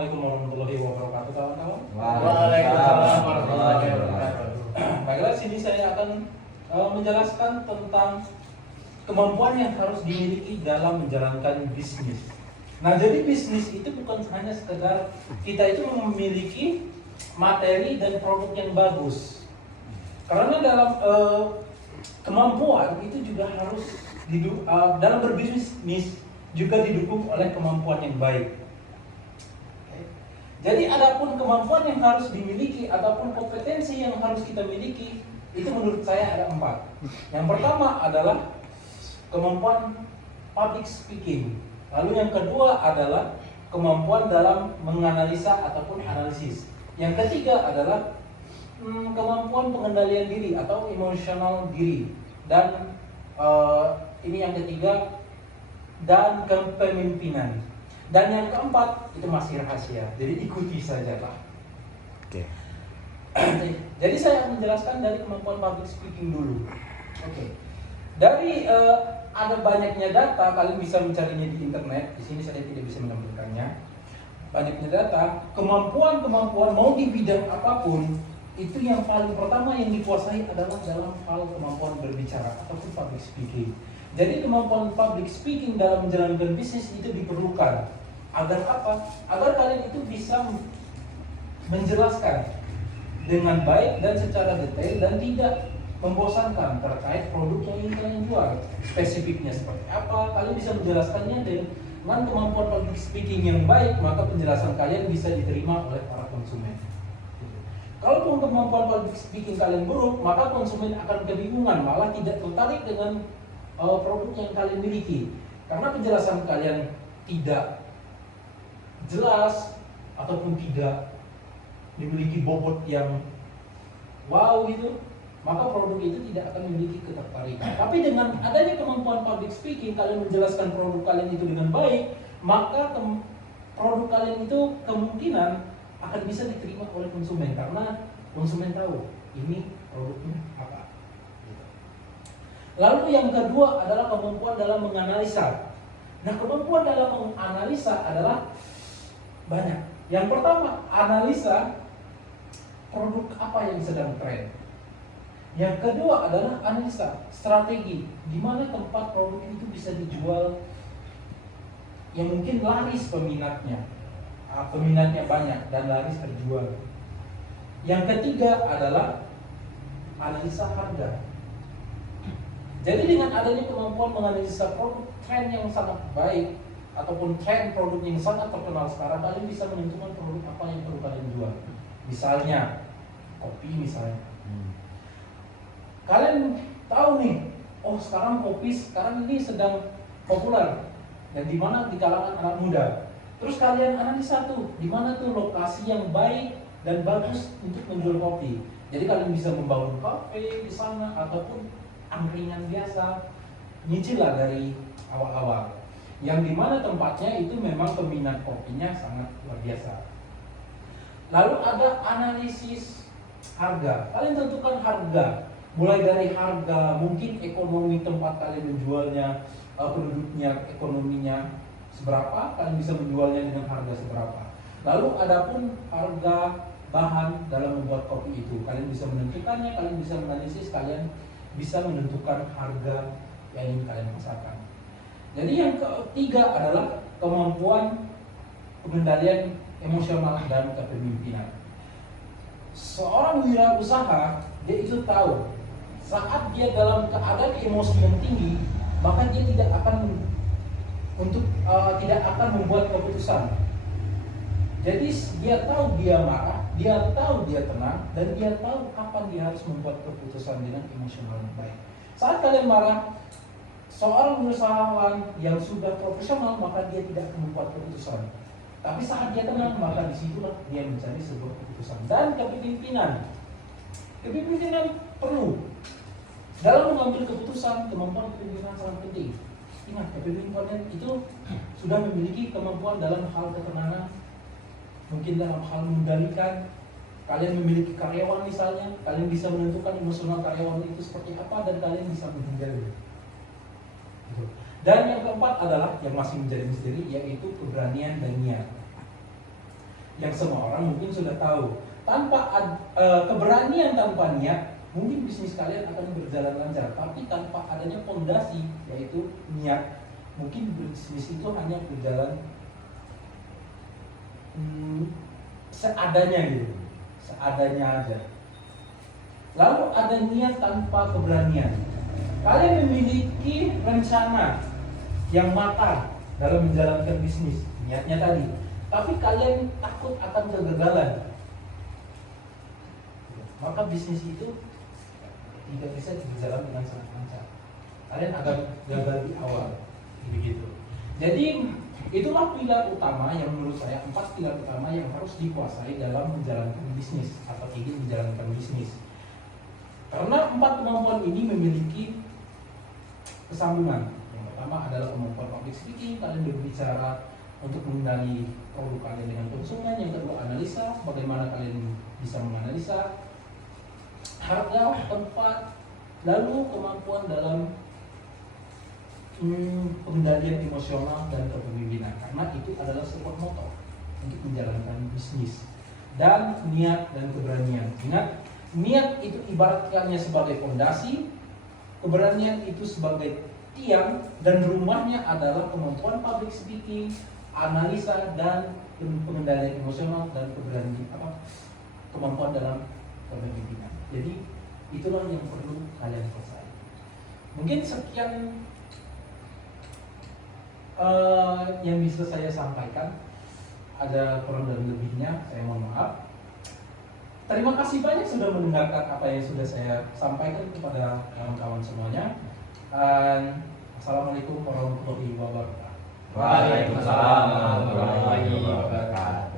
Assalamualaikum warahmatullahi wabarakatuh, kawan-kawan. Waalaikumsalam warahmatullahi wabarakatuh. Baiklah, sini saya akan menjelaskan tentang kemampuan yang harus dimiliki dalam menjalankan bisnis. Nah, jadi bisnis itu bukan hanya sekedar kita itu memiliki materi dan produk yang bagus. Karena dalam kemampuan itu juga harus dalam berbisnis juga didukung oleh kemampuan yang baik. Jadi adapun kemampuan yang harus dimiliki ataupun kompetensi yang harus kita miliki itu menurut saya ada 4. Yang pertama adalah kemampuan public speaking. Lalu yang kedua adalah kemampuan dalam menganalisa ataupun analisis. Yang ketiga adalah kemampuan pengendalian diri atau emosional diri. Dan ini yang ketiga, dan kepemimpinan. Dan yang keempat itu masih rahasia, jadi ikuti saja lah. Oke. Jadi saya akan menjelaskan dari kemampuan public speaking dulu. Oke. Dari ada banyaknya data, kalian bisa mencarinya di internet. Di sini saya tidak bisa menampilkannya. Banyaknya data, kemampuan mau di bidang apapun, itu yang paling pertama yang dikuasai adalah dalam hal kemampuan berbicara ataupun public speaking. Jadi kemampuan public speaking dalam menjalankan bisnis itu diperlukan. Agar apa? Agar kalian itu bisa menjelaskan dengan baik dan secara detail dan tidak membosankan terkait produk yang ingin kalian jual. Spesifiknya seperti apa? Kalian bisa menjelaskannya dengan kemampuan public speaking yang baik, maka penjelasan kalian bisa diterima oleh para konsumen. Kalaupun kemampuan public speaking kalian buruk, maka konsumen akan kebingungan, malah tidak tertarik dengan produk yang kalian miliki. Karena penjelasan kalian tidak jelas ataupun tidak memiliki bobot yang wow gitu, maka produk itu tidak akan memiliki ketertarikan. Tapi dengan adanya kemampuan public speaking, kalian menjelaskan produk kalian itu dengan baik, maka produk kalian itu kemungkinan akan bisa diterima oleh konsumen karena konsumen tahu ini produknya apa. Lalu yang kedua adalah kemampuan dalam menganalisa. Nah, kemampuan dalam menganalisa adalah banyak. Yang pertama, analisa produk apa yang sedang tren. Yang kedua adalah analisa strategi, di mana tempat produk itu bisa dijual yang mungkin laris peminatnya. Peminatnya banyak dan laris terjual. Yang ketiga adalah analisa harga. Jadi dengan adanya kemampuan menganalisa produk tren yang sangat baik ataupun tren produk yang sangat terkenal sekarang, kalian bisa menentukan produk apa yang perlu kalian jual. Misalnya kopi misalnya. Kalian tahu nih, oh sekarang kopi sekarang ini sedang populer dan di mana di kalangan anak muda. Terus kalian analisa tuh, di mana tuh lokasi yang baik dan bagus untuk menjual kopi. Jadi kalian bisa membangun kafe di sana ataupun angkringan biasa, nyicil lah dari awal-awal. Yang dimana tempatnya itu memang peminat kopinya sangat luar biasa. Lalu ada analisis harga. Kalian tentukan harga, mulai dari harga mungkin ekonomi tempat kalian menjualnya, penduduknya ekonominya seberapa, kalian bisa menjualnya dengan harga seberapa. Lalu adapun harga bahan dalam membuat kopi itu, kalian bisa menentukannya, kalian bisa menganalisis, kalian bisa menentukan harga yang ingin kalian pasarkan. Jadi yang ketiga adalah kemampuan pengendalian emosional dan kepemimpinan. Seorang wirausaha, dia itu tahu saat dia dalam keadaan emosi yang tinggi, maka dia tidak akan membuat keputusan. Jadi dia tahu dia marah, dia tahu dia tenang, dan dia tahu kapan dia harus membuat keputusan dengan emosional yang baik. Saat kalian marah, seorang usahawan yang sudah profesional, maka dia tidak akan membuat keputusan. Tapi saat dia tenang, maka disitulah dia mencari sebuah keputusan. Dan kepemimpinan perlu. Dalam mengambil keputusan, kemampuan kepemimpinan sangat penting. Ingat, kepemimpinan itu sudah memiliki kemampuan dalam hal ketenangan, mungkin dalam hal mengendalikan. Kalian memiliki karyawan misalnya, kalian bisa menentukan emosional karyawan itu seperti apa dan kalian bisa menghindari. Dan yang keempat adalah yang masih menjadi misteri, yaitu keberanian dan niat. yang semua orang mungkin sudah tahu. Tanpa keberanian tanpa niat, mungkin bisnis kalian akan berjalan lancar. Tapi tanpa adanya fondasi, yaitu niat, mungkin bisnis itu hanya berjalan seadanya gitu, seadanya aja. Lalu ada niat tanpa keberanian. Kalian memiliki rencana yang matang dalam menjalankan bisnis, niatnya tadi. Tapi kalian takut akan kegagalan. Maka bisnis itu tidak bisa berjalan dengan sangat lancar. Kalian akan gagal di awal, begitu. Jadi itulah pilar utama yang menurut saya, 4 pilar utama yang harus dikuasai dalam menjalankan bisnis atau ingin menjalankan bisnis. Karena 4 kemampuan ini memiliki kesambungan. Yang pertama adalah kemampuan public speaking, kalian berbicara untuk mengenali produk kalian dengan konsumen. Yang kedua, analisa, bagaimana kalian bisa menganalisa harga, tempat, lalu kemampuan dalam pengendalian emosional dan kepemimpinan, karena itu adalah sebuah motor untuk menjalankan bisnis. Dan niat dan keberanian. Ingat, niat itu ibaratkannya sebagai fondasi, keberanian itu sebagai tiang, dan rumahnya adalah kemampuan public speaking, analisa, dan pengendalian emosional dan keberanian kemampuan dalam kepemimpinan. Jadi itulah yang perlu kalian kuasai. Mungkin sekian yang bisa saya sampaikan. Ada kurang dan lebihnya, saya mohon maaf. Terima kasih banyak sudah mendengarkan apa yang sudah saya sampaikan kepada kawan-kawan semuanya. Assalamualaikum warahmatullahi wabarakatuh. Waalaikumsalam warahmatullahi wabarakatuh.